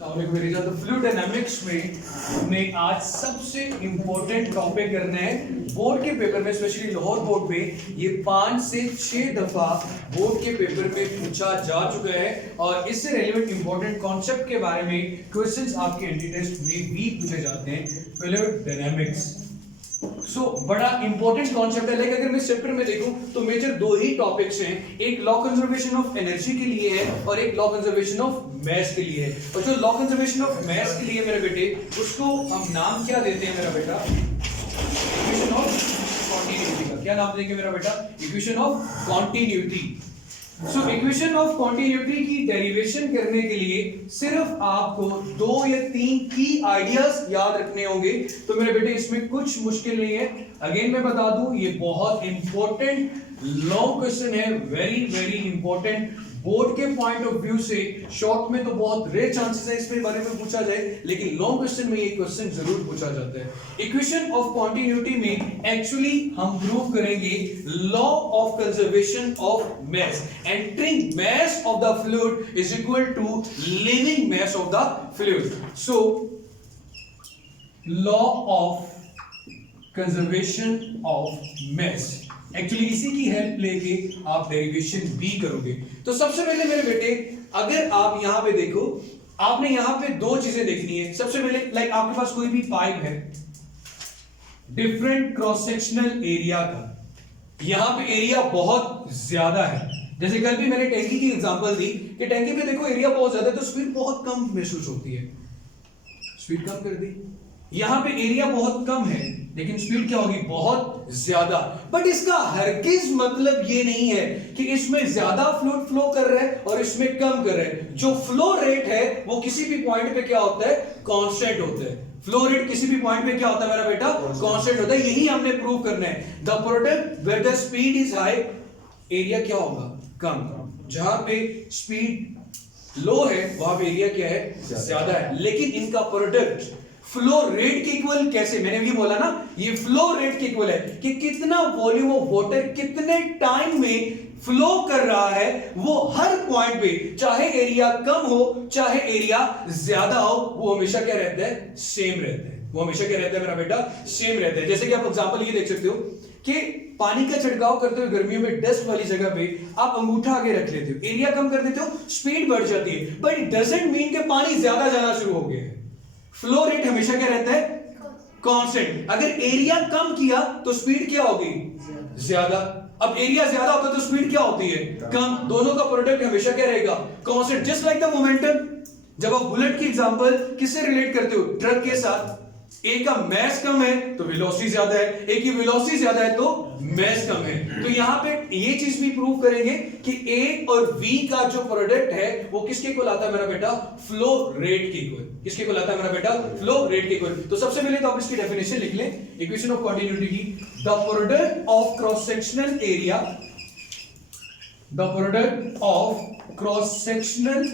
तो fluid dynamics में हमने आज सबसे इंपॉर्टेंट टॉपिक करना है बोर्ड के पेपर में, स्पेशली लाहौर बोर्ड में ये 5 से 6 दफा बोर्ड के पेपर में पूछा जा चुका है और इससे रेलेवेंट इंपॉर्टेंट कॉन्सेप्ट के बारे में क्वेश्चंस आपके एंट्री टेस्ट में भी पूछे जाते हैं। फ्लूइड डायनामिक्स बड़ा इंपॉर्टेंट कॉन्सेप्ट है। लाइक अगर मैं इस चैप्टर में देखूं तो मेजर दो ही टॉपिक्स हैं, एक लॉ कंजर्वेशन ऑफ एनर्जी के लिए है और एक लॉ कंजर्वेशन ऑफ मैस के लिए है। और जो लॉ कंजर्वेशन ऑफ मैस के लिए मेरे बेटे, उसको हम नाम क्या देते हैं मेरा बेटा? इक्वेशन ऑफ कॉन्टिन्यूटी का क्या नाम देंगे मेरा बेटा? Equation of continuity. So equation of continuity की डेरिवेशन करने के लिए सिर्फ आपको 2 या 3 की आइडियाज याद रखने होंगे। तो मेरे बेटे इसमें कुछ मुश्किल नहीं है। अगेन मैं बता दूं, ये बहुत इंपॉर्टेंट लॉन्ग क्वेश्चन है, वेरी वेरी इंपॉर्टेंट बोर्ड के पॉइंट ऑफ व्यू से। शॉर्ट में तो बहुत रेयर चांसेस है इसके बारे में पूछा जाए, लेकिन लॉन्ग क्वेश्चन में ये क्वेश्चन जरूर पूछा जाता है। इक्वेशन ऑफ कॉन्टिन्यूटी में एक्चुअली हम प्रूव करेंगे law of conservation of mass. Entering mass of the fluid is equal to leaving mass of the fluid. So law of conservation of mass, actually इसी की help लेके आप derivation भी करोगे। तो सबसे पहले मेरे बेटे, अगर आप यहां पे देखो, आपने यहां पे दो चीजें देखनी है। सबसे पहले लाइक आपके पास कोई भी पाइप है डिफरेंट क्रॉस सेक्शनल एरिया का, यहां पे एरिया बहुत ज्यादा है। जैसे कल भी मैंने टैंकी की एग्जांपल दी कि टैंकी पे देखो एरिया बहुत ज्यादा है तो स्पीड बहुत कम महसूस होती है, स्पीड कम कर दी। यहां पे एरिया बहुत कम है लेकिन स्पीड क्या होगी? बहुत ज्यादा। बट इसका हरगिज मतलब ये नहीं है कि इसमें ज्यादा फ्लूइड फ्लो कर रहा है और इसमें कम कर रहा है। जो फ्लो रेट है वो किसी भी पॉइंट पे क्या होता है? कांस्टेंट होता है। फ्लो रेट किसी भी पॉइंट पे क्या होता है मेरा बेटा? कांस्टेंट होता है। यही हमने प्रूव करना है। The product where the speed is high, area क्या होगा? कम। जहां पे स्पीड लो है वहां पे एरिया क्या है? ज्यादा है। लेकिन इनका प्रोडक्ट फ्लो रेट के इक्वल कैसे? मैंने भी बोला ना, ये फ्लो रेट के इक्वल है कि कितना वॉल्यूम ऑफ वाटर कितने टाइम में फ्लो कर रहा है, वो हर पॉइंट पे, चाहे एरिया कम हो चाहे एरिया ज्यादा हो, वो हमेशा क्या रहता है? सेम रहता है। वो हमेशा क्या रहता है मेरा बेटा? सेम रहता है। जैसे कि आप एग्जांपल ये देख सकते हो कि पानी का छिड़काव करते हुए गर्मियों में डस्ट वाली जगह पे आप अंगूठा आगे रख लेते हो, एरिया कम कर देते हो, स्पीड बढ़ जाती है। बट इट डजंट मीन कि पानी ज्यादा जाना शुरू हो गया है। फ्लो रेट हमेशा क्या रहता है? कांस्टेंट। अगर एरिया कम किया तो स्पीड क्या होगी? ज्यादा। अब एरिया ज्यादा होता है तो स्पीड क्या होती है? कम। दोनों का प्रोडक्ट हमेशा क्या रहेगा? Constant. Just like the momentum. जब आप बुलेट की एग्जांपल किससे रिलेट करते हो? ट्रक के साथ। ए का मास कम है तो वेलोसिटी ज्यादा है, ए की वेलोसिटी ज्यादा है तो मास कम है। तो यहां पे ये चीज भी प्रूव करेंगे कि ए और वी का जो प्रोडक्ट है वो किसके इक्वल आता है मेरा बेटा? फ्लो रेट के इक्वल। किसके इक्वल आता है मेरा बेटा? फ्लो रेट के इक्वल। तो सबसे पहले तो आप इसकी डेफिनेशन लिख लें इक्वेशन ऑफ कॉन्टिन्यूटी की। The product of cross sectional area, the product of cross sectional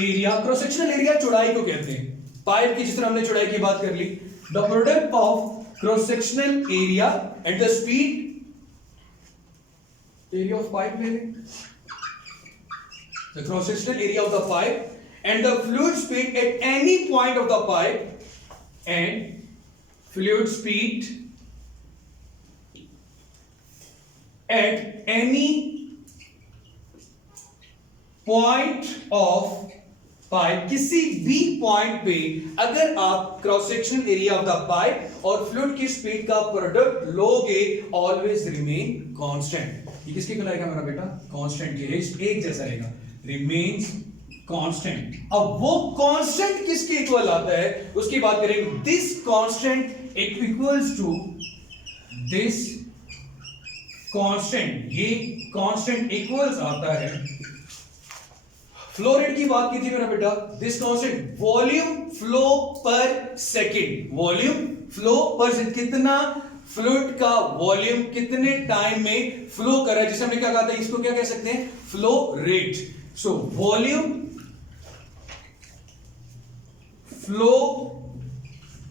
area, cross sectional area चौड़ाई को कहते हैं। पाइप की जिस तरह हमने चौड़ाई की बात कर ली, the product of cross sectional area and the speed, area of pipe ले लें, the cross sectional area of the pipe and the fluid speed at any point of the pipe and fluid speed at any point of pipe. किसी भी point पे अगर आप cross sectional area of the pipe और fluid की speed का product लोगे, always remain constant. ये किसके इक्वल आएगा मेरा बेटा? कांस्टेंट के। एक जैसा रहेगा, रिमेन्स कांस्टेंट। अब वो कांस्टेंट किसके इक्वल आता है उसकी बात करेंगे। This constant equals to this constant. ये कांस्टेंट इक्वल्स आता है, फ्लो रेट की बात की थी मेरा बेटा, दिस कांस्टेंट वॉल्यूम फ्लो पर सेकंड। वॉल्यूम फ्लो पर सेकंड, कितना फ्लूइड का वॉल्यूम कितने टाइम में फ्लो कर रहा है, जिसे हमने क्या कहा था? इसको क्या कह सकते हैं? Flow rate. So volume flow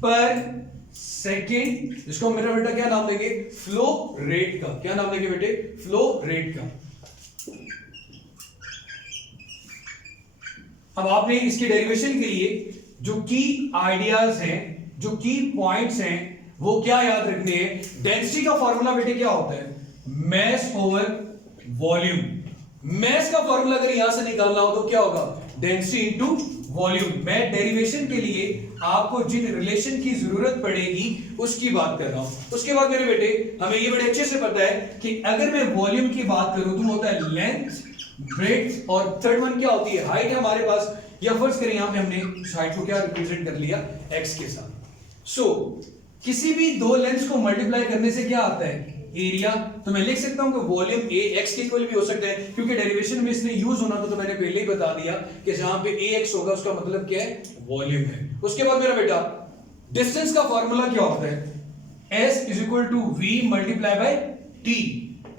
पर सेकंड, इसको मेरा बेटा क्या नाम देंगे? फ्लो रेट का। क्या नाम देंगे बेटे? फ्लो रेट का। अब आपने इसके डेरिवेशन के लिए जो की आइडियाज हैं, जो की पॉइंट्स हैं, वो क्या याद रखने हैं। डेंसिटी का फॉर्मूला बेटे क्या होता है, मैस ओवर वॉल्यूम। मैस का फॉर्मूला अगर यहां से निकालना हो तो क्या होगा, डेंसिटी इनटू वॉल्यूम। मैं डेरिवेशन के लिए आपको जिन रिलेशन की जरूरत पड़ेगी उसकी बात कर रहा हूं। उसके बाद मेरे बेटे हमें ये बड़े अच्छे से पता है कि अगर मैं वॉल्यूम की बात करूं तो होता है लेंथ, ब्रेड्थ और थर्ड वन क्या होती है, हाइट है हमारे पास। या फर्ज करें यहां पे हमने हाइट को क्या रिप्रेजेंट कर लिया, एक्स के साथ। सो किसी भी दो लेंथ्स को मल्टीप्लाई करने से क्या आता है, एरिया। तो मैं लिख सकता हूं कि वॉल्यूम ए एक्स के इक्वल भी हो सकता है, क्योंकि डेरिवेशन में इसने यूज होना तो मैंने पहले ही बता दिया कि जहां पे ए एक्स होगा उसका मतलब क्या है, वॉल्यूम है। उसके बाद मेरा बेटा डिस्टेंस का फॉर्मूला क्या होता है, S is equal to V multiply by T.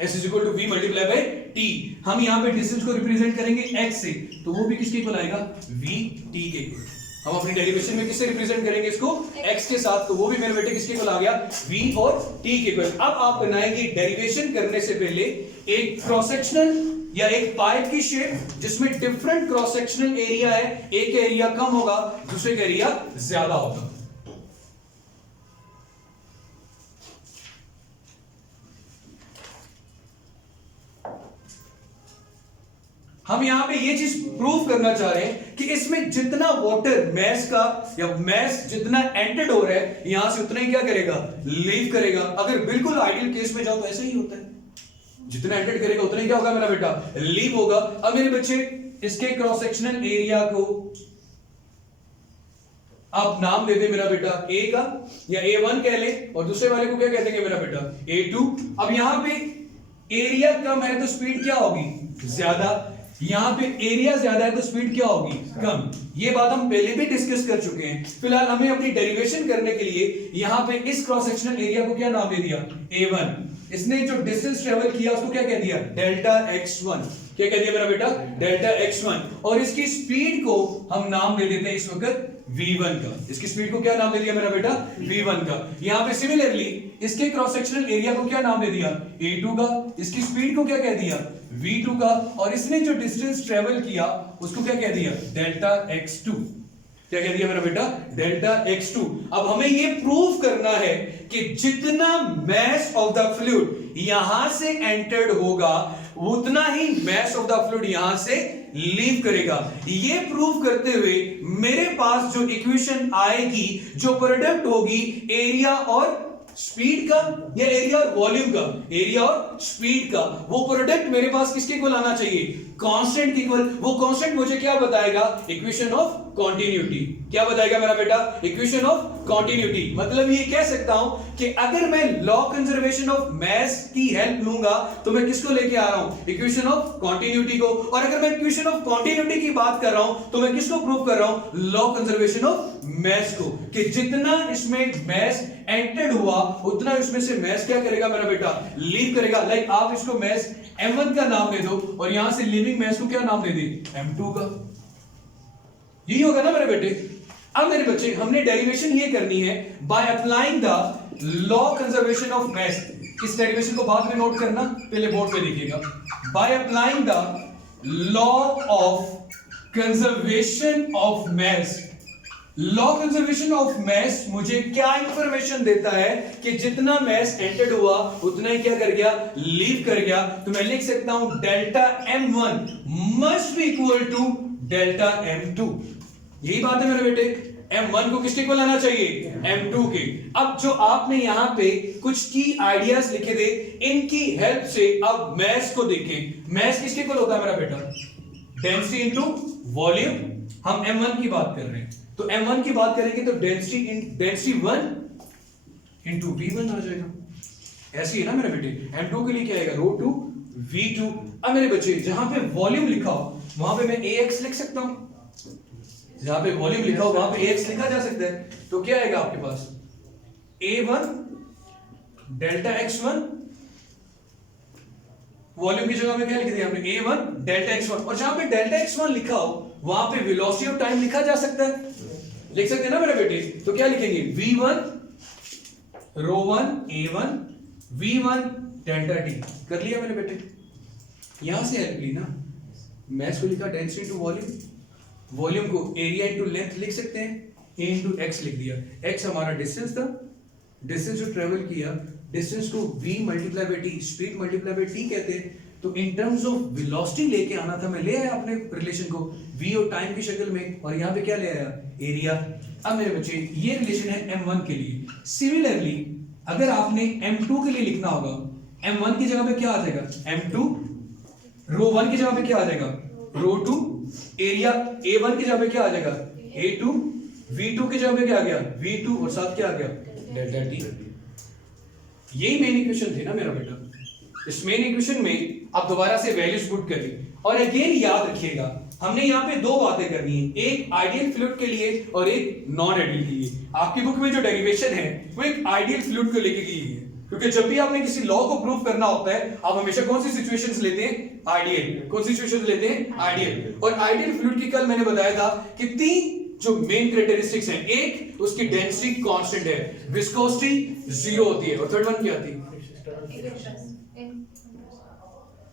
S is equal to V multiply by T. हम यहां पे डिस्टेंस को रिप्रेजेंट करेंगे एक्स से, तो वो भी किसके इक्वल आएगा, वी टी के इक्वल। हम अपनी डेरिवेशन में किससे रिप्रेजेंट करेंगे इसको, x के साथ, तो वो भी मेरे बेटे किसके इक्वल आ गया, v और t के इक्वल। अब आप बनाएंगे डेरिवेशन करने से पहले एक क्रॉस सेक्शनल या एक पाइप की शेप जिसमें डिफरेंट क्रॉस सेक्शनल एरिया है, एक एरिया कम होगा दूसरे का एरिया ज्यादा होगा। हम यहां पे ये चीज प्रूव करना चाह रहे हैं कि इसमें जितना वाटर मैस का या मैस जितना एंटर्ड हो रहा है यहां से उतना ही क्या करेगा, लीव करेगा। अगर बिल्कुल आइडियल केस में जाओ तो ऐसा ही होता है, जितना एंटर्ड करेगा उतना ही क्या होगा मेरा बेटा, लीव होगा। अब मेरे बच्चे इसके क्रॉस सेक्शनल एरिया को आप नाम दे दे मेरा बेटा ए का, या A1 कह ले, और दूसरे वाले को क्या कह देंगे मेरा बेटा, A2। अब यहां पे एरिया कम है तो स्पीड क्या होगी, ज्यादा। यहां पे एरिया ज्यादा है तो स्पीड क्या होगी, कम। ये बात हम पहले भी डिस्कस कर चुके हैं। फिलहाल हमें अपनी डेरिवेशन करने के लिए यहां पे इस क्रॉस सेक्शनल एरिया को क्या नाम दे दिया, A1। इसने जो डिस्टेंस ट्रेवल किया उसको क्या कह दिया, डेल्टा x1। क्या कह दिया मेरा बेटा, डेल्टा x1। और इसकी स्पीड को हम नाम दे देते हैं इस वक्त v1 का। इसकी स्पीड को क्या नाम दे दिया मेरा बेटा, v1 का। यहां पे सिमिलरली इसके क्रॉस सेक्शनल एरिया को क्या नाम दे दिया, A2 का। इसकी स्पीड को क्या कह दिया, v2 का। और इसने जो डिस्टेंस ट्रेवल किया उसको क्या कह दिया, डेल्टा x2। क्या कह दिया मेरा बेटा, डेल्टा x2। अब हमें यह प्रूव करना है कि जितना मैस ऑफ द फ्लूइड यहां से एंटर्ड होगा उतना ही मैस ऑफ द फ्लूइड यहां से लीव करेगा। ये प्रूव करते हुए मेरे पास जो इक्वेशन आएगी, जो प्रोडक्ट होगी एरिया और स्पीड का या एरिया और वॉल्यूम का, एरिया और स्पीड का, वो प्रोडक्ट मेरे पास किसके इक्वल आना चाहिए, कांस्टेंट इक्वल। वो कांस्टेंट मुझे क्या बताएगा, इक्वेशन ऑफ कॉन्टिन्यूटी। क्या बताएगा मेरा बेटा, इक्वेशन ऑफ कॉन्टिन्यूटी। मतलब ये कह सकता हूं कि अगर मैं लॉ कंजर्वेशन ऑफ मैस की हेल्प लूंगा तो मैं किसको लेके आ रहा हूं, इक्वेशन ऑफ कॉन्टिन्यूटी को। और अगर मैं इक्वेशन ऑफ कॉन्टिन्यूटी की बात कर रहा हूं तो मैं किसको प्रूव कर रहा हूं, लॉ कंजर्वेशन ऑफ मैस को, कि जितना इसमें मैस एंटर्ड हुआ उतना इसमें से मैस क्या करेगा मेरा बेटा, लीव करेगा। लाइक आप इसको मैस m1 का नाम दे दो और यहां से लिविंग मैस को क्या नाम दे दे, m2 का। यही होगा ना मेरे बेटे। अब मेरे बच्चे हमने डेरिवेशन ये करनी है by applying the law conservation of mass. इस डेरिवेशन को बाद में नोट करना, पहले बोर्ड पे देखिएगा। By applying the law of conservation of mass. Law conservation of mass मुझे क्या इंफॉर्मेशन देता है कि जितना मैस एंटर्ड हुआ उतना ही क्या कर गया, लीव कर गया। तो मैं लिख सकता हूं delta m1 must be equal to delta m2। यही बात है मेरे बेटे, m1 को किसके इक्वल आना चाहिए, m2 के। अब जो आपने यहां पे कुछ की आइडियाज लिखे थे, इनकी हेल्प से अब मैस को देखें। मैस किसके इक्वल होता है मेरा बेटा, डेंसिटी इनटू वॉल्यूम। हम m1 की बात कर रहे हैं तो m1 की बात करेंगे तो डेंसिटी 1 इंटू v1 आ जाएगा। ऐसे ही ना मेरे बेटे, m2 के लिए क्या आएगा, रो टू v2। अब मेरे बच्चे जहां पे वॉल्यूम लिखा हो वहां पे मैं ax लिख सकता हूं, जहां पे वॉल्यूम लिखा हो वहां पे ax लिखा जा सकता है। तो क्या आएगा आपके पास, a1 डेल्टा x1, वॉल्यूम की जगह में क्या लिख दिया हमने, a1 डेल्टा x1। और जहां पे डेल्टा x1 लिखा हो वहां पे वेलोसिटी ऑफ टाइम लिखा जा सकता है, लिख सकते हैं ना मेरे बेटे। तो क्या लिखेंगे, v1 रो 1 a1 v1 डेल्टा t। कर लिया मेरे बेटे, यहां से हेल्प ली ना, मैथ्स को लिखा डेंसिटी टू वॉल्यूम, वॉल्यूम को एरिया इंटू लेंथ लिख सकते हैं, ए इंटू एक्स लिख दिया। एक्स हमारा डिस्टेंस था, डिस्टेंस जो ट्रेवल किया, डिस्टेंस को v multiply by T, speed multiply by T कहते हैं। तो इन टर्म्स ऑफ वेलोसिटी लेके आना था, मैं ले आया अपने रिलेशन को v और टाइम की शक्ल में, और यहाँ पे क्या ले आया, एरिया। अब मेरे बच्चे ये रिलेशन है m1 के लिए। सिमिलरली अगर आपने m2 के लिए लिखना होगा, m1 की जगह पे क्या आ जाएगा, m2, रो 1 की जगह पे क्या आ जाएगा, रो 2, एरिया a1 की जगह पे क्या आ जाएगा, a2, v2 की जगह पे क्या आ गया, v2, और साथ क्या आ गया, डेल्टा टी। यही मेन इक्वेशन थी ना मेरा बेटा। इस मेन इक्वेशन में आप दोबारा से वैल्यूज पुट करिए, और अगेन याद रखिएगा हमने यहाँ पे दो बातें करनी है, एक आइडियल फ्लूइड के लिए और एक नॉन आइडियल के लिए। आपकी बुक में जो डेरिवेशन है वो एक आइडियल फ्लूइड को लेके की है, क्योंकि जब भी आपने किसी लॉ को प्रूव करना होता है आप हमेशा कौन सी सिचुएशंस लेते हैं, आइडियल। कौन सी सिचुएशंस लेते हैं, आइडियल। और आइडियल फ्लूइड की कल मैंने बताया था कि तीन जो मेन कैरेक्टरिस्टिक्स हैं, एक उसकी डेंसिटी कांस्टेंट है, विस्कोसिटी जीरो होती है, और थर्ड वन क्या थी,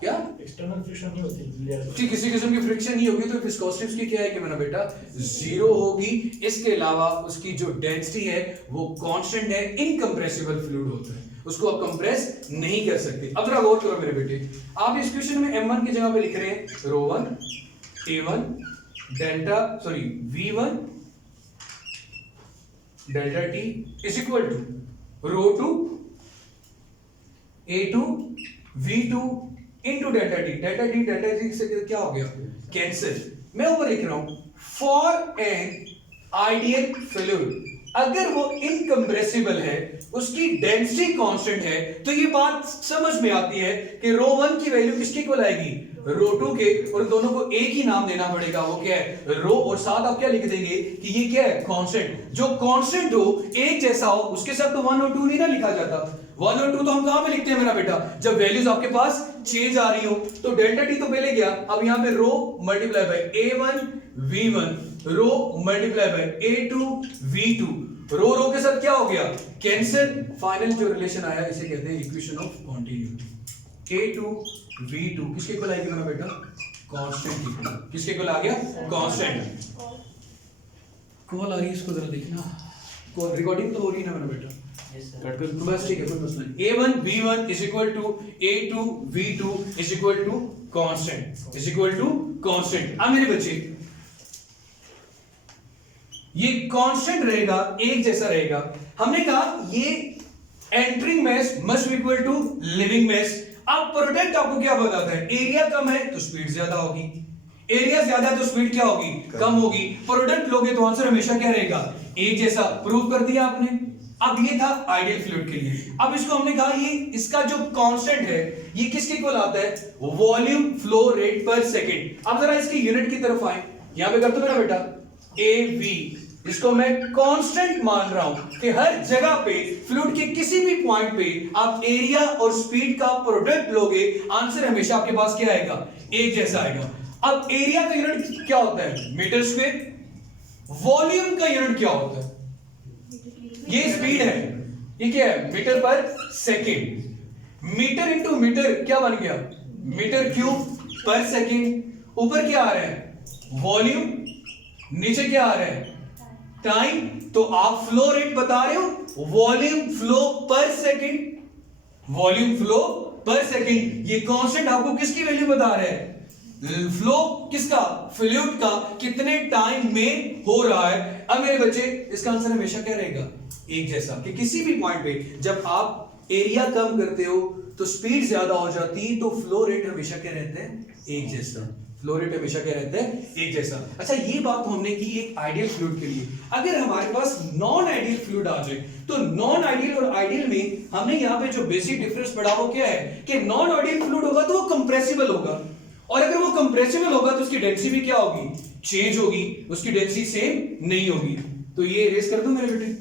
क्या एक्सटर्नल फ्रिक्शन नहीं होती, ठीक, किसी किस्म की फ्रिक्शन नहीं होगी, तो विस्कोसिटी उसकी क्या है कि मेरा बेटा जीरो होगी। इसके अलावा उसकी जो डेंसिटी है वो कांस्टेंट है, इनकंप्रेसिबल फ्लूइड होता है, उसको आप कंप्रेस नहीं कर सकते। अब जरा गौर करो मेरे बेटे, आप इस क्वेश्चन में m1 की जगह पे लिख रहे हैं rho 1 a1 delta sorry v1 delta t is equal to rho 2 a2 v2 into delta T से क्या हो गया, कैंसिल। मैं ऊपर लिख रहा हूं फॉर एन आइडियल फ्लूइड, अगर वो इनकंप्रेसिबल है, उसकी डेंसिटी कांस्टेंट है, तो ये बात समझ में आती है कि रो 1 की वैल्यू किसके इक्वल आएगी, रो 2 के, और दोनों को एक ही नाम देना पड़ेगा, वो क्या है, रो, और साथ आप क्या लिख देंगे कि ये क्या है, कांस्टेंट। जो कांस्टेंट हो, एक जैसा हो, उसके साथ तो 1 और 2 नहीं ना लिखा जाता। 1 और 2 तो हम कहां पे लिखते हैं मेरा बेटा, जब वैल्यूज आपके पास चेंज आ रही हो। तो डेल्टा टी तो पहले गया, अब यहां पे row multiply by a1 v1, row multiply by a2 v2, row row के साथ क्या हो गया, कैंसिल। फाइनल जो रिलेशन आया इसे कहते हैं equation of continuity. a2 v2 किसके इक्वल आएगी मेरा बेटा, कांस्टेंट इक्वल, किसके इक्वल आ गया, कांस्टेंट। कॉल आ रही है, इसको जरा देखना, कॉल रिकॉर्डिंग तो हो रही है ना मेरा बेटा, बस ठीक है, कोई मसला नहीं। a1 v1 is equal to a2 v2 is equal to constant is equal to constant। अब मेरे बच्चे ये कांस्टेंट रहेगा, एक जैसा रहेगा। हमने कहा ये entering mass must be equal to living mass. अब प्रोडक्ट आपको क्या बताता है, एरिया कम है तो स्पीड ज्यादा होगी, एरिया ज्यादा है तो स्पीड क्या होगी, कम होगी। प्रोडक्ट लोगे तो आंसर हमेशा क्या रहेगा, एक जैसा। प्रूव कर दिया आपने। अब ये था आइडियल फ्लूइड के लिए। अब इसको हमने कहा ये इसका जो कांस्टेंट है ये किसके इक्वल आता है, वॉल्यूम फ्लो रेट पर सेकंड। अब जरा इसकी यूनिट की तरफ आए, यहां पे कर दो मेरा बेटा AV, इसको मैं कांस्टेंट मान रहा हूं कि हर जगह पे फ्लूइड के किसी भी पॉइंट पे आप एरिया और स्पीड का प्रोडक्ट लोगे, आंसर हमेशा आपके पास क्या आएगा, एक जैसा आएगा। अब एरिया का यूनिट क्या होता है, मीटर स्क्वायर। वॉल्यूम का यूनिट क्या होता है, ये स्पीड है, ये क्या है, मीटर पर सेकेंड। मीटर इंटू मीटर क्या बन गया, मीटर क्यूब पर सेकेंड। ऊपर क्या आ रहा है, वॉल्यूम, नीचे क्या आ रहा है, टाइम। तो आप फ्लो रेट बता रहे हो, वॉल्यूम फ्लो पर सेकेंड, वॉल्यूम फ्लो पर सेकेंड। ये कांस्टेंट आपको किसकी वैल्यू बता रहा है, फ्लो किसका, फ्लूइड का कितने टाइम में हो रहा है। अब मेरे बच्चे इसका आंसर हमेशा क्या रहेगा, एक जैसा। कि किसी भी पॉइंट पे जब आप एरिया कम करते हो तो स्पीड ज्यादा हो जाती, तो फ्लो रेट हमेशा क्या रहता है, एक जैसा। फ्लो रेट हमेशा क्या रहता है, एक जैसा। अच्छा, ये बात तो हमने की एक आइडियल फ्लूइड के लिए। अगर हमारे पास नॉन आइडियल फ्लूइड आ जाए, तो नॉन आइडियल और आइडियल में हमने यहाँ पे जो बेसिक डिफरेंस पढ़ा वो क्या है कि नॉन आइडियल फ्लूइड होगा तो वो कंप्रेसिबल होगा, और अगर वो कंप्रेसिबल होगा तो उसकी डेंसिटी भी क्या होगी, चेंज होगी, उसकी डेंसिटी सेम नहीं होगी। तो ये इरेज कर दो मेरे बेटे।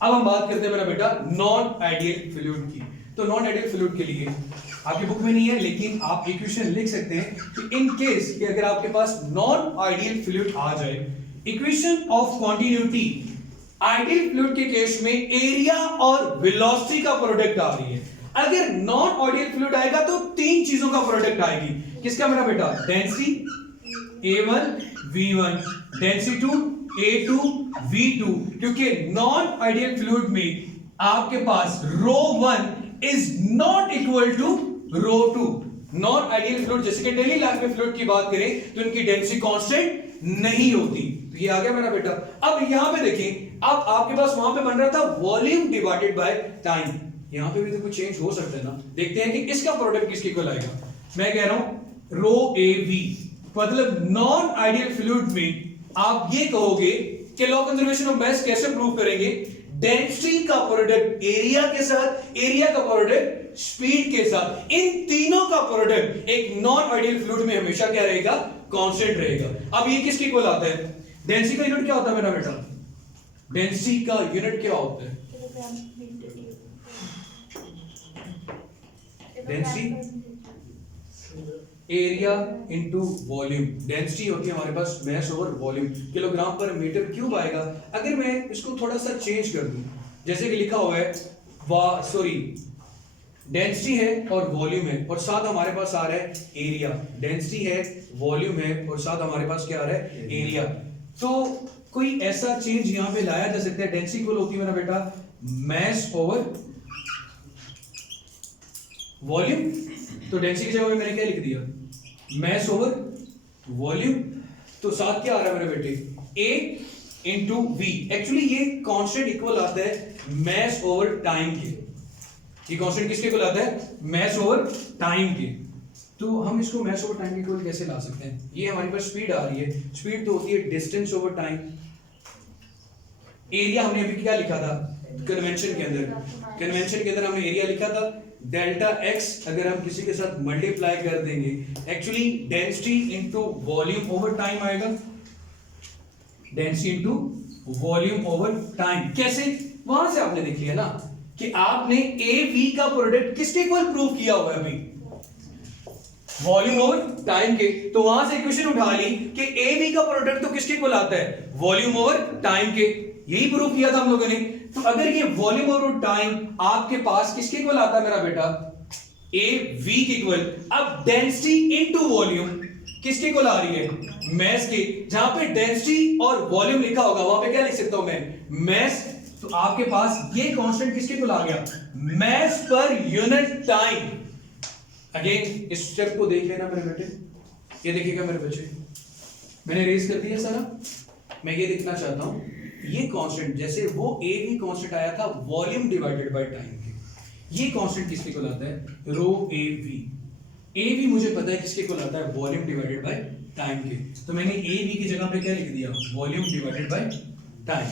अब हम बात करते हैं मेरा बेटा नॉन आइडियल फ्लूइड की। तो नॉन आइडियल फ्लूइड के लिए आपकी बुक में नहीं है, लेकिन आप इक्वेशन लिख सकते हैं कि इन केस कि अगर आपके पास नॉन आइडियल फ्लूइड आ जाए, equation of continuity ideal fluid के केस में एरिया और वेलोसिटी का प्रोडक्ट आ रही है। अगर नॉन आइडियल फ्लूइड आएगा तो तीन चीजों का प्रोडक्ट आएगी। किसका मेरा बेटा, density, A1 V1 density 2 A2 V2, क्योंकि नॉन आइडियल फ्लूइड में आपके पास rho 1 is not equal to rho 2। Non ideal fluid जैसे कि डेली लाइफ में फ्लूइड की बात करें तो इनकी डेंसिटी कांस्टेंट नहीं होती। तो ये आ गया मेरा बेटा। अब यहां पे देखें, अब आपके पास वहां पे बन रहा था वॉल्यूम डिवाइडेड बाय टाइम, यहां पे भी तो कुछ चेंज हो सकता है ना। देखते हैं कि इसका प्रोडक्ट किसके इक्वल आएगा। मैं कह रहा हूं रो ए वी, मतलब नॉन आइडियल फ्लूइड में आप ये कहोगे कि लॉ कंजर्वेशन ऑफ मास कैसे प्रूव करेंगे, डेंसिटी का प्रोडक्ट एरिया के साथ, एरिया का प्रोडक्ट स्पीड के साथ, इन तीनों का प्रोडक्ट एक नॉन आइडियल फ्लूइड में हमेशा क्या रहेगा, कांस्टेंट रहेगा। अब ये किसके इक्वल आता है, डेंसिटी का यूनिट क्या होता है मेरा बेटा, डेंसिटी का यूनिट क्या होता है, density area into volume. Density होती है हमारे पास मास ओवर वॉल्यूम, किलोग्राम पर मीटर क्यूब आएगा। अगर मैं इसको थोड़ा सा चेंज कर दूं, जैसे कि लिखा हुआ है डेंसिटी है और वॉल्यूम है और साथ हमारे पास आ रहा है एरिया, डेंसिटी है वॉल्यूम है और साथ हमारे पास क्या आ रहा है, एरिया। तो कोई ऐसा चेंज यहां पे लाया जा सकता है, डेंसिटी इक्वल होती है मेरा बेटा मास ओवर वॉल्यूम। तो डेंसिटी की जगह पे मैंने क्या लिख दिया, मास ओवर वॉल्यूम। तो साथ क्या आ रहा है मेरे बेटे, A इंटू वी। एक्चुअली ये कांस्टेंट इक्वल आता है मास ओवर टाइम के। ये कांस्टेंट किसके इक्वल आता है, मास ओवर टाइम के। तो हम इसको मास ओवर टाइम के इक्वल कैसे ला सकते हैं, ये हमारे पास स्पीड आ रही है, स्पीड तो होती है डिस्टेंस ओवर टाइम। एरिया हमने अभी क्या लिखा था कन्वेंशन के अंदर, कन्वेंशन के अंदर हमने एरिया लिखा था डेल्टा एक्स, अगर हम किसी के साथ मल्टीप्लाई कर देंगे, actually density into volume over time आएगा, density into volume over time. कैसे, वहां से आपने देख लिया ना कि आपने ए वी का प्रोडक्ट किसके इक्वल प्रूव किया हुआ है अभी, वॉल्यूम ओवर टाइम के। तो वहां से इक्वेशन उठा ली कि ए वी का प्रोडक्ट तो किसके इक्वल आता है, वॉल्यूम ओवर टाइम के। यही प्रूव किया था हम लोगों ने। तो अगर ये वॉल्यूम ओवर टाइम आपके पास किसके इक्वल आता है मेरा बेटा, ए वी के इक्वल। अब डेंसिटी इनटू वॉल्यूम किसके इक्वल आ रही है, मास के। जहां पे डेंसिटी और वॉल्यूम लिखा होगा वहां पे क्या लिख सकता हूं मैं, मास। तो आपके पास ये कांस्टेंट किसके इक्वल आ गया, मास पर यूनिट टाइम। अगेन इस स्टेप को देख लेना मेरे बेटे, ये देखिएगा मेरे बच्चे, मैंने रेज कर दिया सारा। मैं ये लिखना चाहता हूं, ये कांस्टेंट जैसे वो ए वी कांस्टेंट आया था वॉल्यूम डिवाइडेड बाय टाइम के, ये कांस्टेंट किसके इक्वल आता है, रो ए वी। ए वी मुझे पता है किसके इक्वल आता है, वॉल्यूम डिवाइडेड बाय टाइम के। तो मैंने ए वी की जगह पे क्या लिख दिया, वॉल्यूम डिवाइडेड बाय टाइम।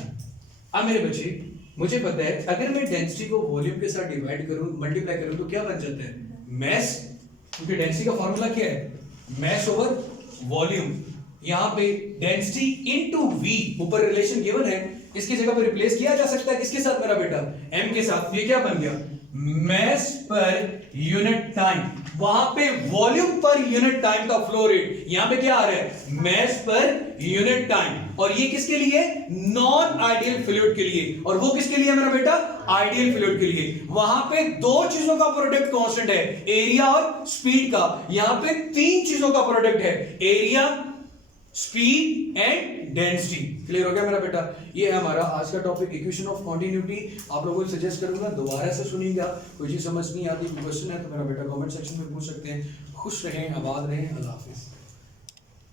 अब मेरे बच्चे मुझे पता है अगर मैं डेंसिटी को वॉल्यूम के साथ डिवाइड करूं, मल्टीप्लाई करूं तो क्या बन जाता है, मास। क्योंकि डेंसिटी का फॉर्मूला क्या है, मास ओवर वॉल्यूम। यहां पे डेंसिटी इनटू वी, ऊपर रिलेशन गिवन है, इसकी जगह पे रिप्लेस किया जा सकता है किसके साथ मेरा बेटा, एम के साथ। ये क्या बन गया, मास पर यूनिट टाइम। वहां पे वॉल्यूम पर यूनिट टाइम का फ्लो रेट, यहां पे क्या आ रहा है, मास पर यूनिट टाइम। और ये किसके लिए, नॉन आइडियल फ्लूइड के लिए। और वो किसके लिए मेरा बेटा, आइडियल फ्लूइड के लिए। वहां पे दो चीजों का प्रोडक्ट कांस्टेंट है, एरिया और स्पीड का। यहां पे तीन चीजों का प्रोडक्ट है, area, speed and density. Clear हो गया मेरा बेटा। ये है हमारा आज का टॉपिक, इक्वेशन ऑफ कॉन्टिन्यूटी। आप लोगों को सजेस्ट करूंगा दोबारा से सुनिएगा, कोई चीज समझ नहीं आती, क्वेश्चन है तो मेरा बेटा कमेंट सेक्शन में पूछ सकते हैं। खुश रहें, आबाद रहें, अल्लाह हाफिज।